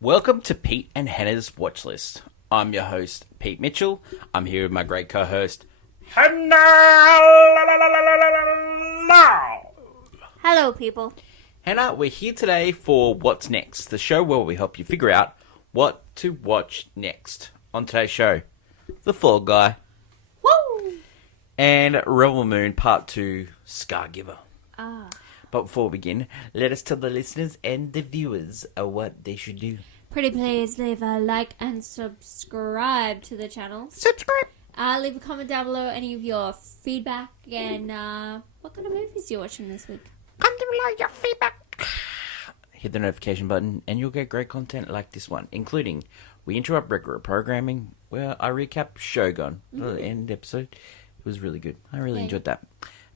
Welcome to Pete and Hannah's Watch List. I'm your host, Pete Mitchell. I'm here with my great co-host, Hannah. Hello, people. Hannah, we're here today for What's Next, the show where we help you figure out what to watch next. On today's show, The Fall Guy Woo! and Rebel Moon Part 2, Scargiver. Ah. But before we begin, let us tell the listeners and the viewers what they should do. Pretty please leave a like and subscribe to the channel. Subscribe! Leave a comment down below any of your feedback and what kind of movies you're watching this week. Comment below your feedback. Hit the notification button and you'll get great content like this one, including we interrupt regular programming where I recap Shogun, the end episode. It was really good. I really enjoyed that.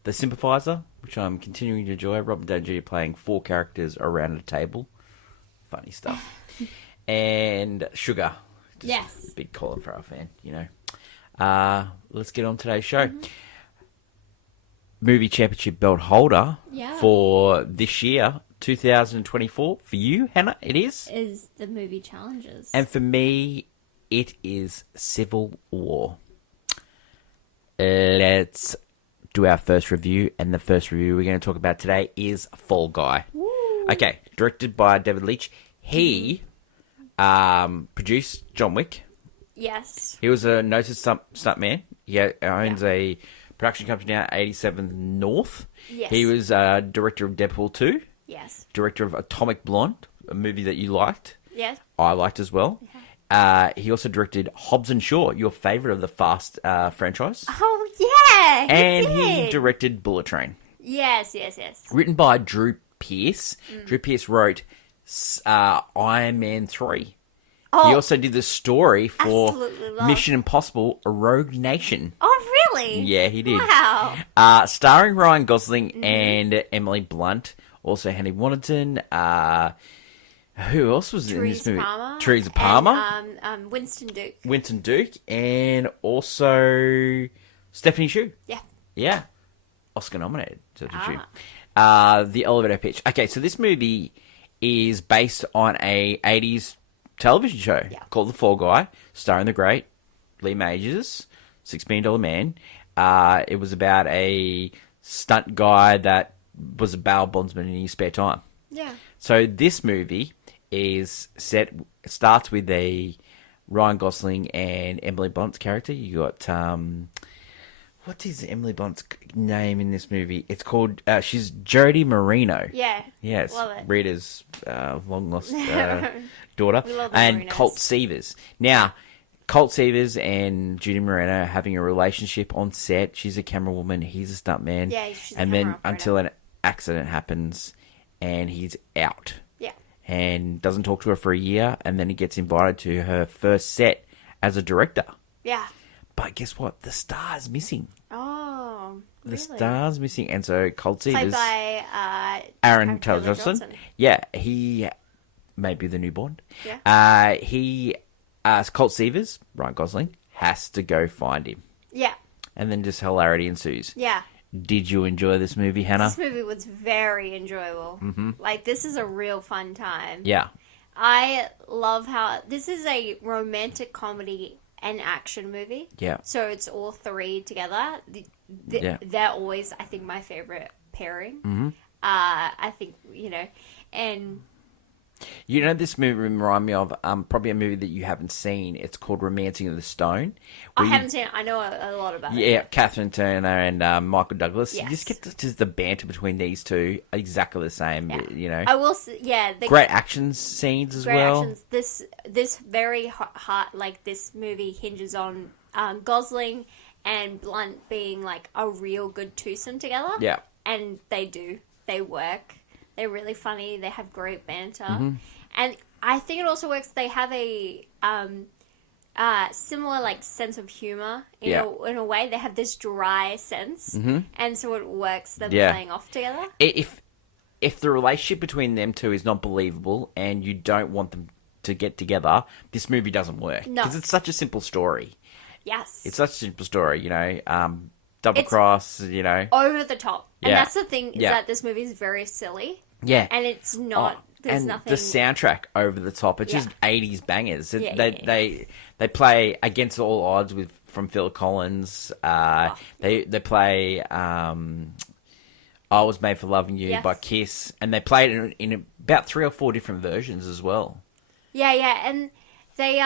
The Sympathizer, which I'm continuing to enjoy. Robert Downey playing 4 characters around a table. Funny stuff. And Sugar. Just Yes. a big Colin Farrell fan, you know. Let's get on today's show. Movie Championship belt holder for this year, 2024. For you, Hannah, it is the movie Challenges. And for me, it is Civil War. Let's do our first review, and the first review we're going to talk about today is Fall Guy. Woo. Okay, directed by David Leitch. He produced John Wick. Yes. He was a noted stuntman. He owns a production company now, 87 North. Yes. He was director of Deadpool 2. Yes. Director of Atomic Blonde, a movie that you liked. Yes. I liked as well. He also directed Hobbs and Shaw, your favourite of the Fast franchise. Oh, yeah. And did. he directed Bullet Train. Yes. Written by Drew Pearce. Drew Pearce wrote Iron Man 3. Oh, He also did the story for absolutely love. Mission Impossible Rogue Nation. Oh, really? Yeah, he did. Wow. Starring Ryan Gosling and Emily Blunt. Also Henry Waddington. Who else was in this movie? Teresa Palmer. And, Winston Duke. Winston Duke. And also Stephanie Shu. Yeah. Yeah. Oscar nominated. Stephanie Shu. The elevator pitch. Okay, so this movie is based on a 80s television show called The Fall Guy, starring the great Lee Majors, $6 Million Man. It was about a stunt guy that was a bail bondsman in his spare time. Yeah. So this movie starts with a Ryan Gosling and Emily Blunt's character. You got what is Emily Blunt's name in this movie? It's called she's Jodie Marino. Yeah. Yes, Love it. Rita's long lost daughter, We love the and Marinos. Colt Seavers. Now, Colt Seavers and Judy Moreno are having a relationship on set. She's a camera woman, he's a stuntman. Yeah, she's a and camera then operator. until an accident happens, and he's out. Yeah. And doesn't talk to her for a year, and then he gets invited to her first set as a director. Yeah. But guess what? The star's missing. Oh, really? The star's missing, and so Colt Played Seavers, by Aaron Taylor Johnson. Yeah, he may be the new Bond. Yeah. He, Colt Seavers, Ryan Gosling, has to go find him, Yeah. and then just hilarity ensues. Yeah. Did you enjoy this movie, Hannah? This movie was very enjoyable. Mm-hmm. Like, this is a real fun time. Yeah, I love how this is a romantic comedy and action movie. yeah, So it's all three together. Yeah. They're always, I think, my favorite pairing. Mm-hmm. I think, and You know, this movie reminded me of probably a movie that you haven't seen. It's called Romancing of the Stone. I where you- haven't seen it. I know a lot about it. Yeah, Catherine Turner and Michael Douglas. Yes. You just get just the banter between these two, exactly the same. Yeah. You know, I will say, the great action scenes as great well. actions. This very hot, like, this movie hinges on Gosling and Blunt being like a real good twosome together. Yeah. And they work. They're really funny. They have great banter. Mm-hmm. And I think it also works. They have a similar, like, sense of humor in a way. They have this dry sense. Mm-hmm. And so it works them Yeah. playing off together. If the relationship between them two is not believable and you don't want them to get together, this movie doesn't work. No. Because it's such a simple story. Yes. It's such a simple story, double cross, over the top. And Yeah. that's the thing, is Yeah. that this movie is very silly. Yeah. And it's not There's and nothing. the soundtrack over the top. It's Yeah. just 80s bangers. Yeah, They play Against All Odds from Phil Collins. They play I Was Made for Loving You Yes. by Kiss, and they play it in about 3 or 4 different versions as well. Yeah, and they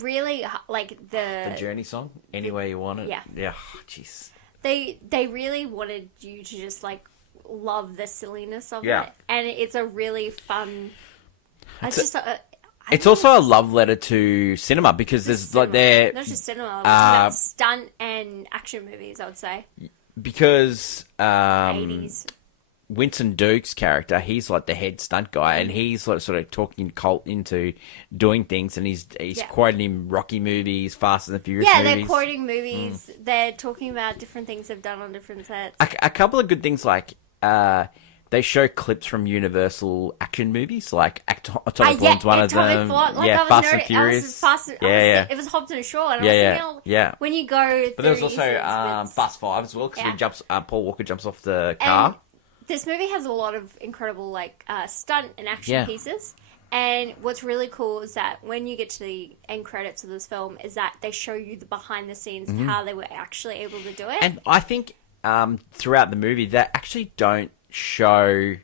really like The Journey song, Anywhere You Want It. Yeah. Yeah, jeez. they really wanted you to just like love the silliness of Yeah. it, and it's a really fun. It's It's just a, It's also a love letter to cinema because there's like there not just cinema, but stunt and action movies. I would say because 80s. Winston Duke's character, he's like the head stunt guy, and he's like sort of talking Colt into doing things, and he's Yeah. quoting him Rocky movies, Fast and the Furious Yeah, movies. they're quoting movies. They're talking about different things they've done on different sets. A couple of good things like they show clips from Universal action movies, like Atomic Blonde's one of them. Yeah, Fast and Furious. It was Hobbs and Shaw. And I was thinking, yeah. when you go, But there was through also these Fast Five as well because Yeah. Paul Walker jumps off the car. And this movie has a lot of incredible like stunt and action Yeah. pieces. And what's really cool is that when you get to the end credits of this film, is that they show you the behind the scenes of how they were actually able to do it. And I think throughout the movie, they actually don't show.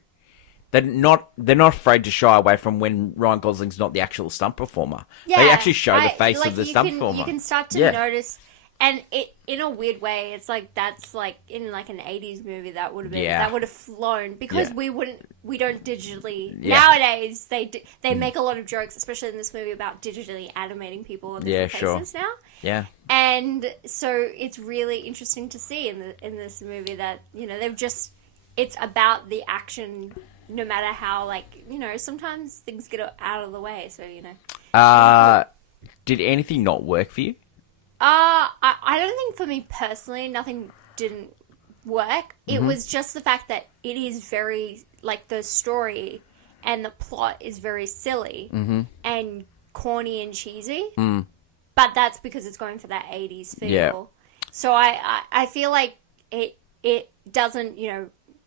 They're not afraid to shy away from when Ryan Gosling's not the actual stunt performer. They actually show the face of the stunt performer. You can start to Yeah. notice, and it in a weird way, it's like that's like in like an '80s movie that would have been Yeah. that would have flown because Yeah. we don't digitally Yeah. nowadays. They make a lot of jokes, especially in this movie, about digitally animating people on different faces now. Yeah. And so it's really interesting to see in this movie that it's about the action, no matter how sometimes things get out of the way. So Did anything not work for you? I don't think for me personally, nothing didn't work. It was just the fact that it is very like the story and the plot is very silly and corny and cheesy. But that's because it's going for that 80s feel. Yeah. So I feel like it doesn't,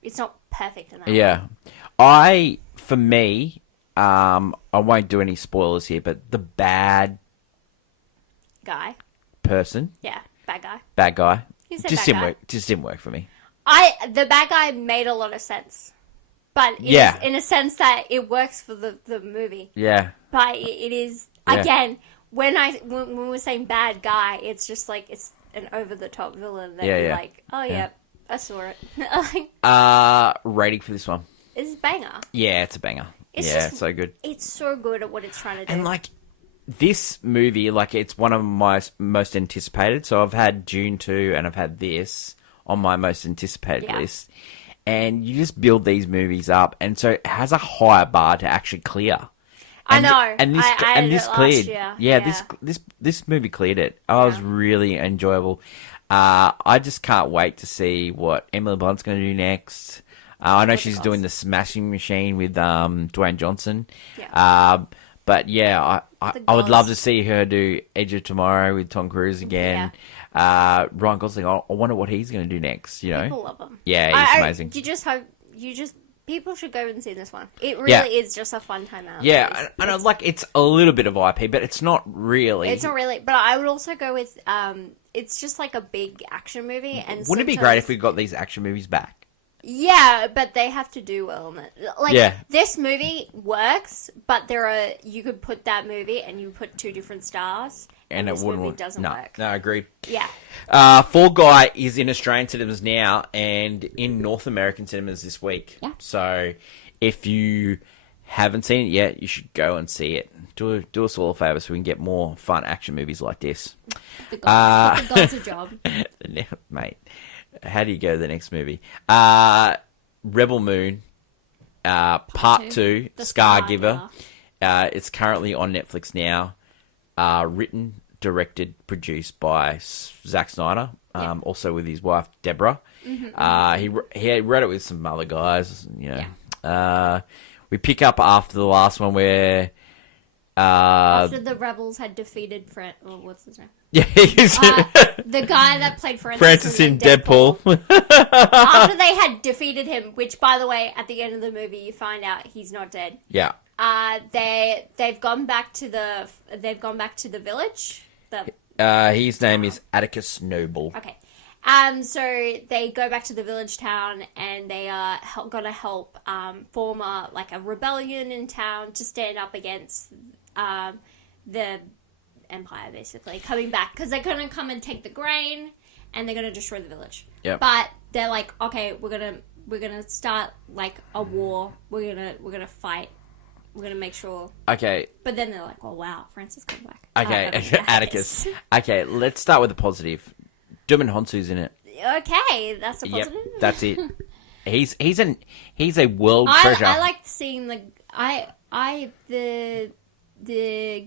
it's not perfect in that way. Yeah. For me, I won't do any spoilers here, but the bad Guy. person, Yeah, bad guy. bad guy, You said just bad didn't guy. work. Just didn't work for me. The bad guy made a lot of sense. But in a sense that it works for the movie. Yeah. But it is, Yeah. again, when we were saying bad guy, it's just like it's an over-the-top villain that you're like, oh, yeah, I saw it. Like, Rating for this one. it's a banger. Yeah, it's a banger. It's yeah, just- it's so good. It's so good at what it's trying to do. And like this movie, like it's one of my most anticipated. So I've had Dune 2 and I've had this on my most anticipated Yeah. list. And you just build these movies up, and so it has a higher bar to actually clear. I And- know. and this I and did this it last cleared. year. Yeah, this movie cleared it. Oh, it was really enjoyable. I just can't wait to see what Emily Blunt's going to do next. I know she's doing the Smashing Machine with Dwayne Johnson. Yeah. But yeah, I would love to see her do Edge of Tomorrow with Tom Cruise again. Ryan Gosling, I wonder what he's going to do next. You know, People love him. Yeah, he's amazing. You just hope people should go and see this one. It really is just a fun time out. Yeah, and it's a little bit of IP, but it's not really. It's not really, but I would also go with it's just like a big action movie. And Wouldn't it be great if we got these action movies back? Yeah, but they have to do well in it. Like Yeah. this movie works, but you could put that movie and you put 2 different stars, and it this wouldn't movie work. doesn't No, work. no, agreed. Yeah, Fall Guy is in Australian cinemas now and in North American cinemas this week. Yeah. So if you haven't seen it yet, you should go and see it. Do us all a favour so we can get more fun action movies like this. the gods a job. Mate, how do you go to the next movie? Rebel Moon, Part 2, The Scargiver. Scargiver. It's currently on Netflix now. Written, directed, produced by Zack Snyder, also with his wife Deborah. He wrote it with some other guys, you know. We pick up after the last one where After the rebels had defeated what's his name? Yeah, The guy that played Francis in Deadpool. After they had defeated him, which, by the way, at the end of the movie, you find out he's not dead. Yeah. They've gone back to the village. His name is Atticus Noble. Okay. So they go back to the village town, and they are gonna help form a rebellion in town to stand up against the Empire, basically coming back because they're gonna come and take the grain, and they're gonna destroy the village. Yep. But they're like, okay, we're gonna start like a war. We're gonna fight. We're gonna make sure. Okay. But then they're like, oh wow, Francis came back. Okay, Atticus. Okay, let's start with the positive. Duman Honsu's in it. Okay, that's a positive. Yep, that's it. He's a world treasure. I like seeing the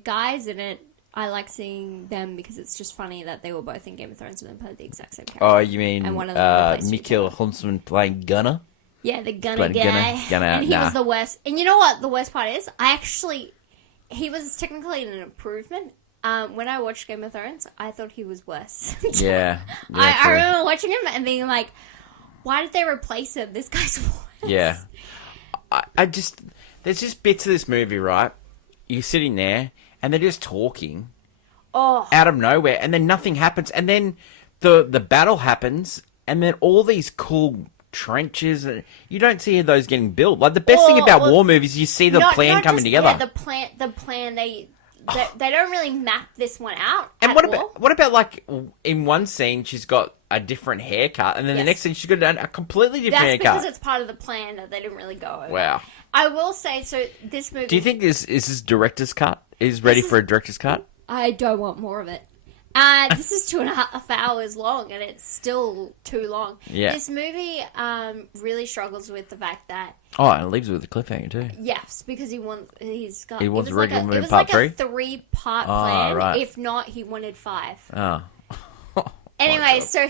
guys in it. I like seeing them because it's just funny that they were both in Game of Thrones and they played the exact same character. Oh, you mean and one of them replaced Mikhail Huntsman playing Gunner? Yeah, the Gunner guy. Gunner, and he was the worst. And you know what the worst part is? He was technically an improvement. When I watched Game of Thrones, I thought he was worse. Yeah. I remember watching him and being like, why did they replace him? This guy's worse. Yeah. There's just bits of this movie, right? You're sitting there and they're just talking out of nowhere, and then nothing happens, and then the battle happens, and then all these cool trenches, and you don't see those getting built. Like, the best thing about war movies, you see the plan coming together. Yeah, the plan. They don't really map this one out. And what about like in one scene she's got a different haircut, and then the next scene she's got a completely different haircut. That's because it's part of the plan that they didn't really go over. Wow. I will say, so this movie. Do you think is this director's cut? Is ready for a director's cut? I don't want more of it. This is 2.5 hours long, and it's still too long. Yeah. This movie really struggles with the fact that. Oh, and it leaves with a cliffhanger too. Yes, because he wants a regular part 3. It was like a 3-part plan. Right. If not, he wanted 5. Oh. Anyway, so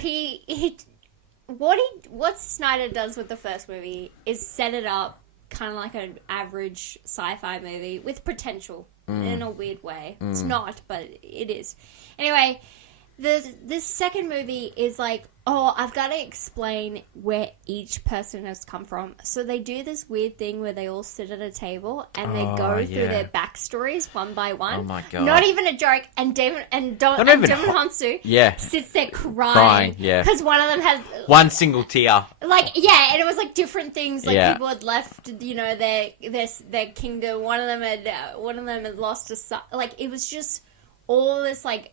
what Snyder does with the first movie is set it up kind of like an average sci-fi movie with potential in a weird way. It's not, but it is. Anyway, this second movie is like, I've got to explain where each person has come from. So they do this weird thing where they all sit at a table and they go through their backstories one by one. Oh my God. Not even a joke. And Damon Hansu sits there crying. Because one of them has one single tear. Like, yeah, and it was like different things. Like people had left, their kingdom. One of them had lost a son. Like, it was just all this like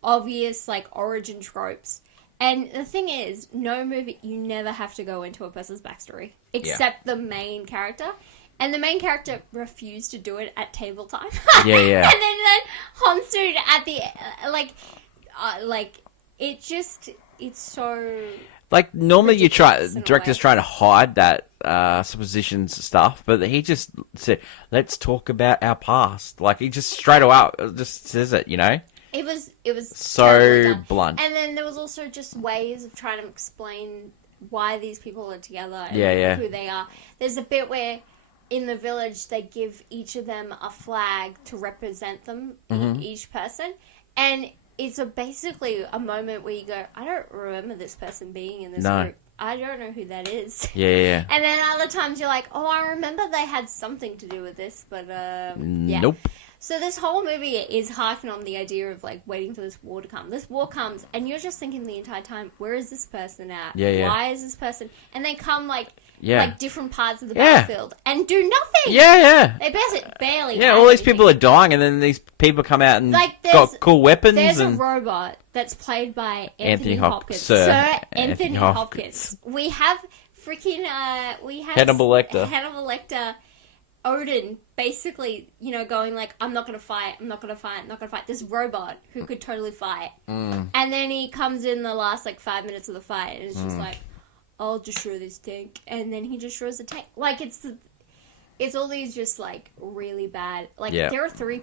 obvious like origin tropes. And the thing is, no movie, you never have to go into a person's backstory. Except the main character. And the main character refused to do it at table time. Yeah. And then Hansu at the, it's so... Like, normally directors try to hide that suppositions stuff, but he just said, let's talk about our past. Like, he just straight away just says it, you know? It was so blunt. And then there was also just ways of trying to explain why these people are together and who they are. There's a bit where in the village they give each of them a flag to represent them, each person. And it's basically a moment where you go, I don't remember this person being in this group. I don't know who that is. Yeah. And then other times you're like, I remember they had something to do with this, but Nope. So this whole movie is harking on the idea of like waiting for this war to come. This war comes, and you're just thinking the entire time, where is this person at? Yeah. Why is this person? And they come like different parts of the Yeah. battlefield and do nothing. Yeah. They barely. Yeah, all these people are dying, and then these people come out and got cool weapons. There's a robot that's played by Anthony Hopkins. Sir Anthony Hopkins. We have freaking Hannibal Lecter. Odin basically, going like, I'm not going to fight. This robot who could totally fight. And then he comes in the last, 5 minutes of the fight, and it's just like, I'll destroy this tank. And then he destroys the tank. Like, it's all these just, really bad. There are three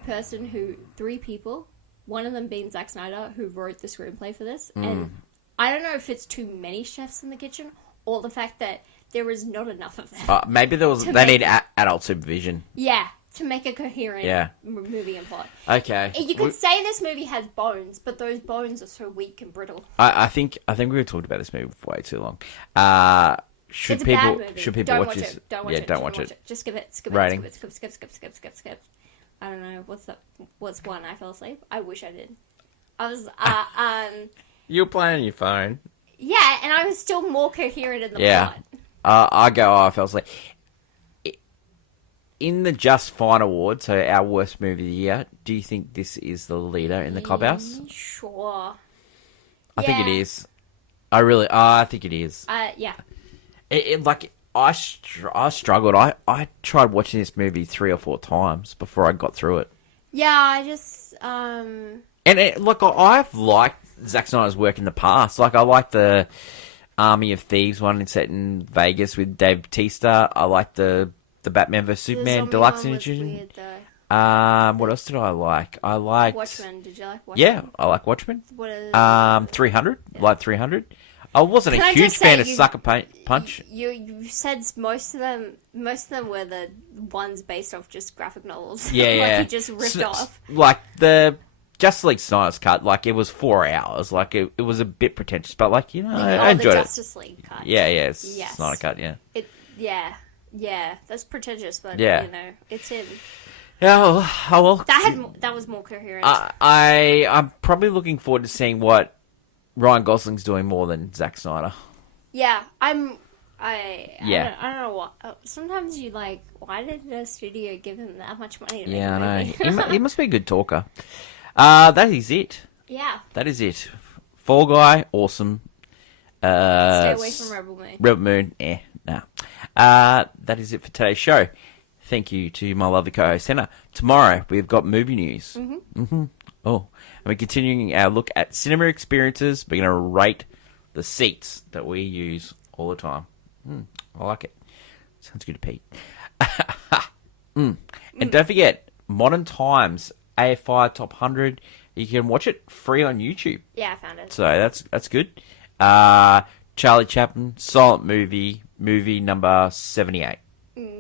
people, one of them being Zack Snyder, who wrote the screenplay for this. And I don't know if it's too many chefs in the kitchen, or the fact that there is not enough of them. Maybe they need adult supervision. Yeah, to make a coherent Yeah. movie and plot. Okay. You could say this movie has bones, but those bones are so weak and brittle. I think we talked about this movie for way too long. Should It's a people bad movie. should people Don't watch watch this? it. Don't watch Yeah, it. don't watch it. Just skip it. Skip Rating. it. Skip. I don't know. What's one? I fell asleep. I wish I did. I was You're playing on your phone. yeah, and I was still more coherent in the Yeah. plot. I go. I fell asleep. In the Just Fine Award, so our worst movie of the year, do you think this is the leader in the clubhouse? Sure. I think it Yeah. is. I think it is. Yeah. I struggled. I tried watching this movie 3 or 4 times before I got through it. Yeah, I just And I've liked Zack Snyder's work in the past. Like, I like the Army of Thieves one set in Vegas with Dave Bautista. I like the Batman vs the Superman zombie Deluxe one was Edition. weird, though. What else did I like? I liked Watchmen. Did you like Watchmen? Yeah, I like Watchmen. What is, 300. Like 300. I wasn't Can a I huge just say fan of you- Sucker Punch. You said most of them were the ones based off just graphic novels. Yeah, like yeah. you just ripped off. Like the Justice League Snyder's cut, like it was 4 hours. Like it was a bit pretentious, but like I enjoyed the it. Justice League cut. Yeah, it's Yes. Snyder cut. Yeah. Yeah, that's pretentious, but Yeah. it's him. Yeah. Well. That was more coherent. I'm probably looking forward to seeing what Ryan Gosling's doing more than Zack Snyder. Yeah, I Yeah. don't know what. Sometimes you like, why did the studio give him that much money to make Yeah, a I movie? know. He must be a good talker. That is it. Yeah, That is it. Fall Guy, awesome. stay away from Rebel Moon. Rebel Moon, nah. That is it for today's show. Thank you to my lovely co-host, Hannah. Tomorrow, we've got movie news. Oh, and we're continuing our look at cinema experiences. We're going to rate the seats that we use all the time. I like it. Sounds good to Pete. And don't forget, Modern Times AFI Top 100. You can watch it free on YouTube. Yeah, I found it. So that's good. Charlie Chaplin, silent movie number 78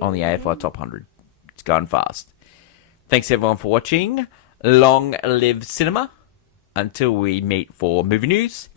on the AFI Top 100. It's going fast. Thanks everyone for watching. Long live cinema. Until we meet for movie news.